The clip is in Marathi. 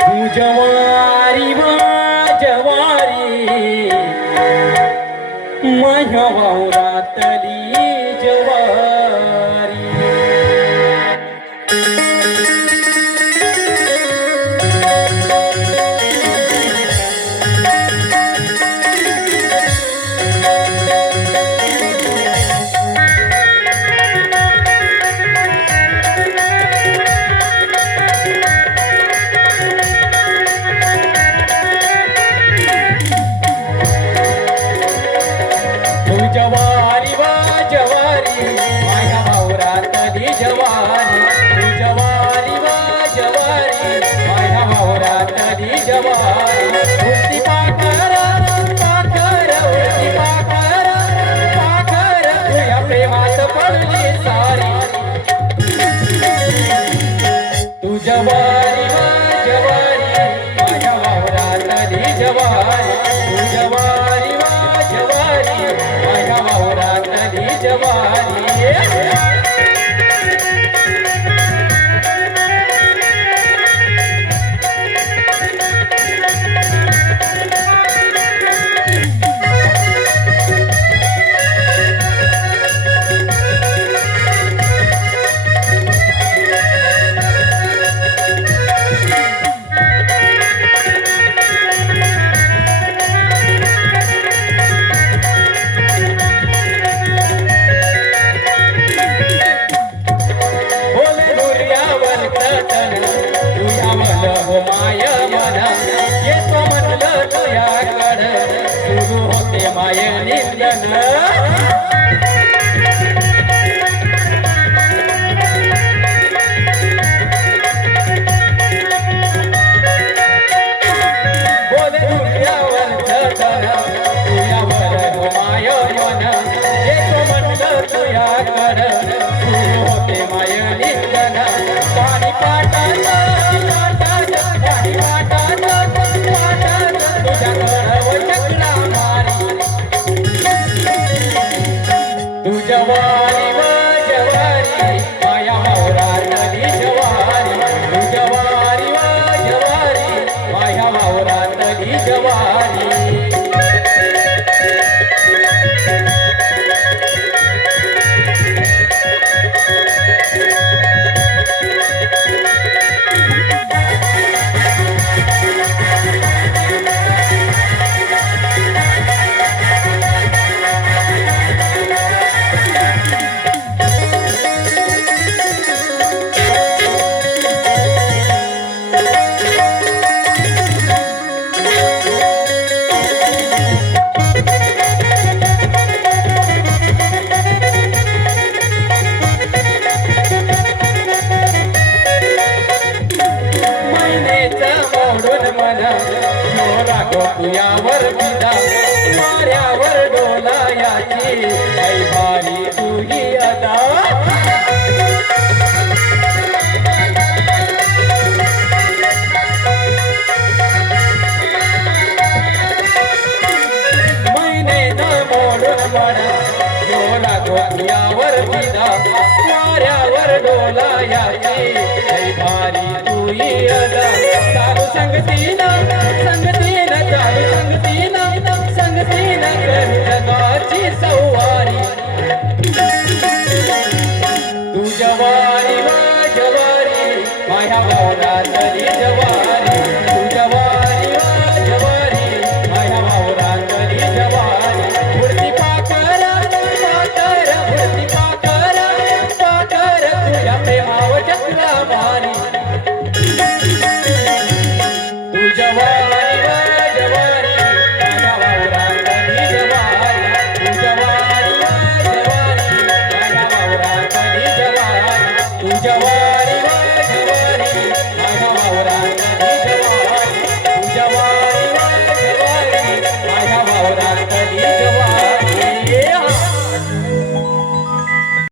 तू जवारी वा जवारी माझ्या वावरातली जवारी जवारी वा जवारी माझ्या वावरातली जवारी तू जवारी वा जवारी माझ्या वावरातली जवारी उलटी पाखर पाखर उलटी पाखर पाखर तुझ्या प्रेमात पडली सारी तू जवारी वा जवारी माझ्या वावरातली जवारी तू जवारी वा जवारी माझ्या वावरातली जवारी तुझ्या मल हो माय मन येतो म्हटलं तुझ्याकडं सुरू होते माय निंदन बोले दुर्यावर छतन तुझ्यावर हो माय मन येतो म्हटलं तुझ्याकडं सुरू होते माय निंदन पाणी पाटात तू जवारी वा जवारी माझ्या वावरातली जवारी तू जवारी वा जवारी माझ्या वावरातली जवारी तुझ्यावर विदा माऱ्यावर डोलायाची आई भारी तुझी अदा महिनेत मोडून म्हणा डोला तुझ्यावर विदा माऱ्यावर डोलायाची आई भारी तुझी अदा चालू संगतीला संगतीला चालू संगतीला संगतीला कर जगाची सवारी तू जवारी वा जवारी माझ्या वावरातली जवारी